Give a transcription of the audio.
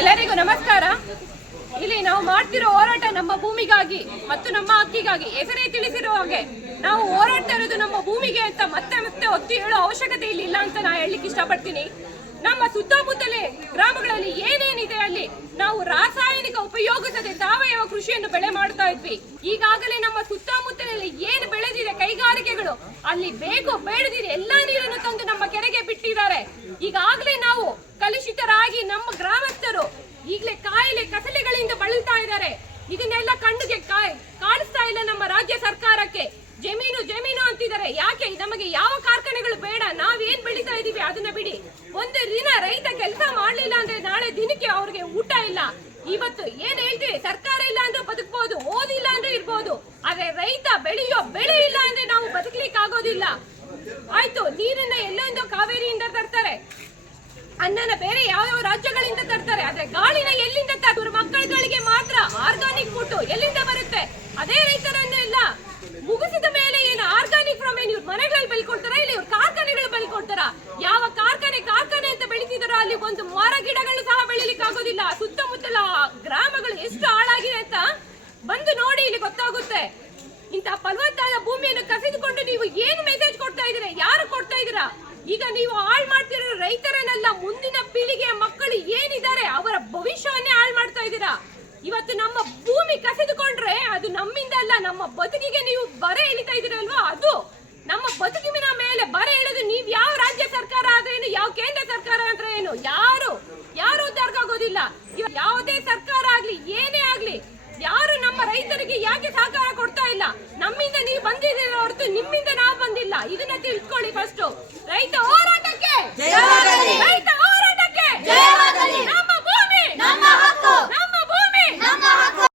ಎಲ್ಲರಿಗೂ ನಮಸ್ಕಾರ. ಇಲ್ಲಿ ನಾವು ಮಾಡ್ತಿರೋ ಹೋರಾಟ ನಮ್ಮ ಭೂಮಿಗಾಗಿ ಮತ್ತು ನಮ್ಮ ಹಕ್ಕಿಗಾಗಿ. ಹೆಸರೇ ತಿಳಿಸಿರೋ ಹಾಗೆ ನಾವು ಹೋರಾಡ್ತಾ ಇರೋದು ನಮ್ಮ ಭೂಮಿಗೆ ಅಂತ ಮತ್ತೆ ಮತ್ತೆ ಒತ್ತಿ ಹೇಳೋ ಅವಶ್ಯಕತೆ ಇಲ್ಲಿ ಇಲ್ಲ ಅಂತ ನಾ ಹೇಳಲಿಕ್ಕೆ ಇಷ್ಟಪಡ್ತೀನಿ. ನಮ್ಮ ಸುತ್ತಮುತ್ತಲೇ ಗ್ರಾಮಗಳಲ್ಲಿ ಏನೇನಿದೆ ಅಲ್ಲಿ ನಾವು ರಾಸಾಯನಿಕ ಉಪಯೋಗಿಸದೆ ಸಾವಯವ ಕೃಷಿಯನ್ನು ಬೆಳೆ ಮಾಡ್ತಾ ಇದ್ವಿ. ಈಗಾಗಲೇ ನಮ್ಮ ಸುತ್ತಮುತ್ತಲಲ್ಲಿ ಏನು ಬೆಳೆದಿದೆ, ಕೈಗಾರಿಕೆಗಳು, ಅಲ್ಲಿ ಬೇಕೋ ಬೇಡದಿದೆ ಎಲ್ಲಾ ನೀರನ್ನು ತಂದು ನಮ್ಮ ಕೆರೆಗೆ ಬಿಟ್ಟಿದ್ದಾರೆ. ಈಗಾಗಲೇ ನಾವು ಕಲುಷಿತರಾಗಿ ನಮ್ಮ ಗ್ರಾಮಸ್ಥರು ಈಗಲೇ ಕಾಯಿಲೆ ಕಸಲೆಗಳಿಂದ ಬಳಲ್ತಾ ಇದ್ದಾರೆ. ಇದನ್ನೆಲ್ಲ ಕಣ್ಣಿಗೆ ಕಾಣಿಸ್ತಾ ಇಲ್ಲ ನಮ್ಮ ರಾಜ್ಯ ಸರ್ಕಾರಕ್ಕೆ. ಜಮೀನು ಜಮೀನು ಅಂತಿದ್ದಾರೆ. ಯಾಕೆ? ನಮಗೆ ಯಾವ ಕಾರ್ಖಾನೆಗಳು ಬೇಡ. ನಾವೇನ್ ಬೆಳೀತಾ ಇದೀವಿ ಅದನ್ನ ಬಿಡಿ. ಒಂದು ದಿನ ರೈತ ಕೆಲಸ ಮಾಡ್ಲಿಲ್ಲ ಅಂದ್ರೆ ನಾಳೆ ದಿನಕ್ಕೆ ಅವ್ರಿಗೆ ಊಟ ಇಲ್ಲ. ಇವತ್ತು ಏನ್ ಹೇಳ್ತೀವಿ ಸರ್ಕಾರ ಇಲ್ಲ ಅಂದ್ರೆ ಬದುಕಬಹುದು ಓದಿಲ್ಲ ಅಂದ್ರೆ ಇರ್ಬೋದು. ಆದ್ರೆ ರೈತ ಬೆಳೆಯೋ ಬೆಳೆ ಇಲ್ಲ ಅಂದ್ರೆ ನಾವು ಬದುಕಲಿಕ್ಕೆ ಆಗೋದಿಲ್ಲ ಆಯ್ತು, ನೀರನ್ನ ಎಲ್ಲೊಂದು ಕಾವೇರಿಯಿಂದ ತರ್ತಾರೆ. ಅನ್ನನ ಬೇರೆ ಯಾವ ಯಾವ ರಾಜ್ಯಗಳಿಂದ ತರ್ತಾರೆ? ಆದ್ರೆ ಗಾಳಿನ ಎಲ್ಲಿಂದ ತರ್ತಾರೆ ಮಕ್ಕಳುಗಳಿಗೆ ಮಾತ್ರ ಆರ್ಗಾನಿಕ್ ಫುಡ್ ಎಲ್ಲಿಂದ ಬರುತ್ತೆ? ಅದೇ ರೈತರನ್ನೇ ಇಲ್ಲ ಮುಗಿಸಿದ ಮೇಲೆ ಏನು ಆರ್ಗಾನಿಕ್ ಫ್ರಮ್ ಏನ್? ಇವ್ರ ಮನೆಗಳಲ್ಲಿ ಬೆಳ್ಕೊಳ್ತಾರ ಇಲ್ಲಿ ಇವ್ರ ಕಾರ್ಖಾನೆಗಳು ಬೆಳ್ಕೊಳ್ತಾರ? ಯಾವ ಕಾರ್ಖಾನೆ ಕಾರ್ಖಾನೆ ಅಂತ ಬೆಳಿತಿದಾರೋ ಅಲ್ಲಿ ಒಂದು ಮರ ಗಿಡಗಳು ಸಹ ಬೆಳಿಲಿಕ್ಕೆ ಆಗೋದಿಲ್ಲ. ಸುತ್ತಮುತ್ತಲ ಗ್ರಾಮಗಳು ಎಷ್ಟು ಹಾಳಾಗಿದೆ ಅಂತ ಬಂದು ನೋಡಿ ಇಲ್ಲಿ ಗೊತ್ತಾಗುತ್ತೆ. ಇಂತಹ ಫಲವತ್ತಾದ ಭೂಮಿಯನ್ನು ಕಸಿದುಕೊಂಡು ನೀವು ಏನು ಮೆಸೇಜ್ ಕೊಡ್ತಾ ಇದ್ದೀರಾ? ಯಾರು ಕೊಡ್ತಾ ಇದೀರಾ ಈಗ ನೀವು ಹಾಳು ರೈತರನ್ನೆಲ್ಲ ಮುಂದಿನ ಪೀಳಿಗೆಯ ಮಕ್ಕಳು ಏನಿದ್ದಾರೆ ಅವರ ಭವಿಷ್ಯವನ್ನೇ ಹಾಳು ಮಾಡ್ತಾ ಇದ್ದೀರಾ? ಇವತ್ತು ನಮ್ಮ ಭೂಮಿ ಕಸಿದುಕೊಂಡ್ರೆ ಅದು ನಮ್ಮಿಂದ ಅಲ್ಲ, ನಮ್ಮ ಬದುಕಿಗೆ ನೀವು ಬರೆ ಇಳಿತಾ ಇದ್ದೀರಲ್ವಾ? ಅದು ನಮ್ಮ ಬದುಕಿನ ಮೇಲೆ ಬರೆ ಇಳಿದು ನೀವು ಯಾವ ರಾಜ್ಯ ಸರ್ಕಾರ ಆದ್ರೆ ಏನು, ಯಾವ ಕೇಂದ್ರ ಸರ್ಕಾರ ಅಂದ್ರೆ ಏನು? ಯಾರು? ಯಾರು ಉದ್ದಾರಕ್ಕಾಗೋದಿಲ್ಲ ಯಾವುದೇ ಸರ್ಕಾರ ಆಗ್ಲಿ, ಏನೇ ಆಗ್ಲಿ, ಯಾರು ನಮ್ಮ ರೈತರಿಗೆ ಯಾಕೆ ಸಹಕಾರ ಕೊಡ್ತಾ ಇಲ್ಲ? ನಮ್ಮಿಂದ ನೀವು ಬಂದಿದ್ದೀರ ಹೊರತು ನಿಮ್ಮಿಂದ ನಾವು ಬಂದಿಲ್ಲ. ಇದನ್ನ ತಿಳ್ಕೊಳ್ಳಿ ಫಸ್ಟ್ ರೈತ